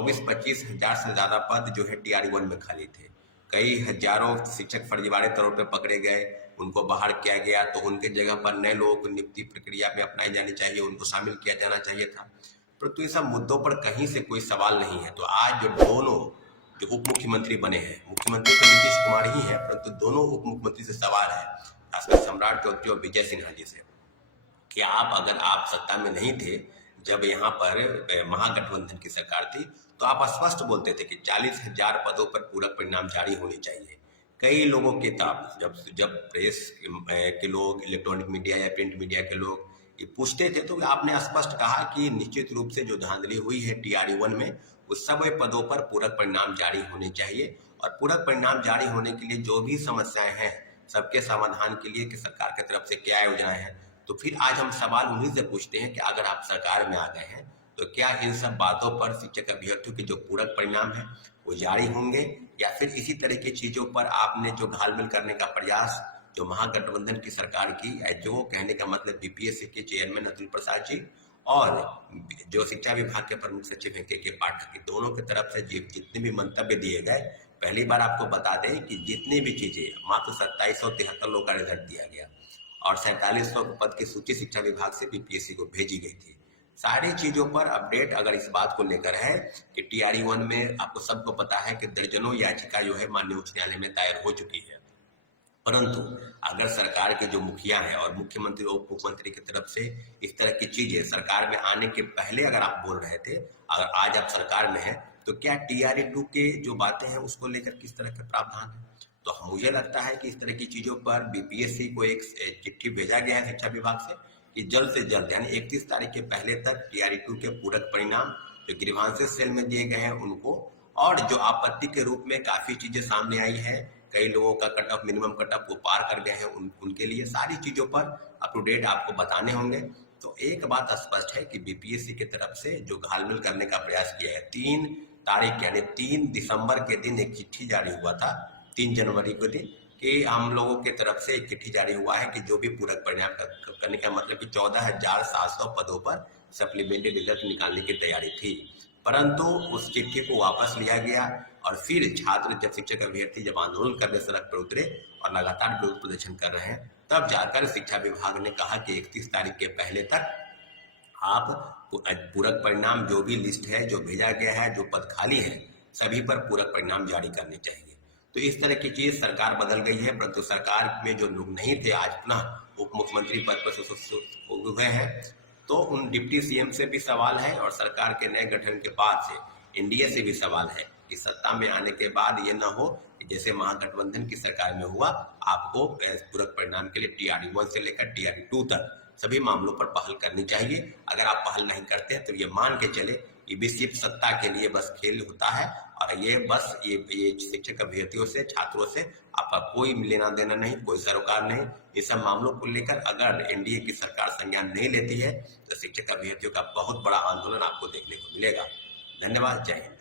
24-25 हजार से ज्यादा पद जो है TRE-1 में खाली थे। कई हजारों शिक्षक फर्जीवाड़े तौर पर पकड़े गए, उनको बाहर किया गया, तो उनके जगह पर नए लोगों को नियुक्ति प्रक्रिया में अपनाई जानी चाहिए, उनको शामिल किया जाना चाहिए था। परंतु ये सब मुद्दों पर कहीं से कोई सवाल नहीं है। तो आज जो दोनों जो उप मुख्यमंत्री बने हैं, मुख्यमंत्री तो नीतीश कुमार ही है, परंतु दोनों उप मुख्यमंत्री से सवाल है, खासकर सम्राट चौधरी और विजय सिन्हा जी से, कि अगर आप सत्ता में नहीं थे जब यहाँ पर महागठबंधन की सरकार थी, तो आप स्पष्ट बोलते थे कि 40,000 पदों पर पूरक परिणाम जारी होने चाहिए। कई लोगों के तब जब प्रेस के लोग, इलेक्ट्रॉनिक मीडिया या प्रिंट मीडिया के लोग ये पूछते थे, तो आपने स्पष्ट कहा कि निश्चित रूप से जो धांधली हुई है TRE-1 में, उस सब पदों पर पूरक परिणाम जारी होने चाहिए, और पूरक परिणाम जारी होने के लिए जो भी समस्याएं हैं, सबके समाधान के लिए कि सरकार की तरफ से क्या योजनाएं हैं। तो फिर आज हम सवाल उन्हीं से पूछते हैं कि अगर आप सरकार में आ गए हैं, तो क्या इन सब बातों पर शिक्षक अभ्यर्थियों के जो पूरक परिणाम है वो जारी होंगे, या फिर इसी तरह की चीजों पर आपने जो घालमेल करने का प्रयास जो महागठबंधन की सरकार की, जो कहने का मतलब BPSC के चेयरमैन अतुल प्रसाद जी और जो शिक्षा विभाग के प्रमुख सचिव हैं के पाठक, दोनों की तरफ से जितने भी मंतव्य दिए गए, पहली बार आपको बता दें कि जितनी भी चीजें, मात्र 2773 लोगों का रिजल्ट दिया गया और 4700 पद की सूची शिक्षा विभाग से BPSC को भेजी गई थी। सारी चीजों पर अपडेट अगर इस बात को लेकर है कि TRE-1 में आपको सबको पता है कि दर्जनों याचिका जो है माननीय उच्च न्यायालय में दायर हो चुकी है, परंतु अगर सरकार के जो मुखिया है और मुख्यमंत्री और उप मुख्यमंत्री की तरफ से इस तरह की चीजें सरकार में आने के पहले अगर आप बोल रहे थे, अगर आज आप सरकार में है, तो क्या TRE-2 के जो बातें हैं उसको लेकर किस तरह के प्रावधान है? तो मुझे लगता है कि इस तरह की चीजों पर BPSC को एक चिट्ठी भेजा गया है शिक्षा विभाग से कि जल्द से जल्द, यानी 31 तारीख के पहले तक TRE-2 के पूरक परिणाम जो ग्रीवांसेस सेल में दिए गए हैं उनको, और जो आपत्ति के रूप में काफी चीजें सामने आई है, कई लोगों का cut off, minimum cut off को पार कर गए हैं, उनके लिए सारी चीजों पर अप टू डेट आपको बताने होंगे। तो एक बात स्पष्ट है कि BPSC की तरफ से जो घालमेल करने का प्रयास किया है, 3 तारीख यानी 3 दिसंबर के दिन एक चिट्ठी जारी हुआ था, 3 जनवरी के दिन, कि हम लोगों की तरफ से एक चिट्ठी जारी हुआ है कि जो भी पूरक परिणाम करने का मतलब कि 14,700 पदों पर सप्लीमेंट्री रिजल्ट निकालने की तैयारी थी, परंतु उस चिट्ठी को वापस लिया गया। और फिर छात्र, जब शिक्षक अभ्यर्थी जब आंदोलन करने सड़क पर उतरे और लगातार विरोध प्रदर्शन कर रहे हैं, तब जाकर शिक्षा विभाग ने कहा कि 31 तारीख के पहले तक आप पूरक परिणाम जो भी लिस्ट है, जो भेजा गया है, जो पद खाली है, सभी पर पूरक परिणाम जारी करने चाहिए। तो इस तरह की चीज सरकार बदल गई है, परंतु सरकार में जो लोग नहीं थे आज पुनः उप मुख्यमंत्री पद पर हुए हैं। तो उन डिप्टी CM से भी सवाल है और सरकार के नए गठन के बाद से NDA से भी सवाल है कि सत्ता में आने के बाद ये न हो कि जैसे महागठबंधन की सरकार में हुआ, आपको पूरक परिणाम के लिए TRE-1 से लेकर TRE-2 तक सभी मामलों पर पहल करनी चाहिए। अगर आप पहल नहीं करते हैं तो ये मान के चले कि भी सिर्फ सत्ता के लिए बस खेल होता है, और ये बस ये शिक्षक अभ्यर्थियों से, छात्रों से आपका कोई लेना देना नहीं, कोई सरोकार नहीं। इस सब मामलों को लेकर अगर NDA की सरकार संज्ञान नहीं लेती है, तो शिक्षक अभ्यर्थियों का बहुत बड़ा आंदोलन आपको देखने को मिलेगा। धन्यवाद, जय हिंद।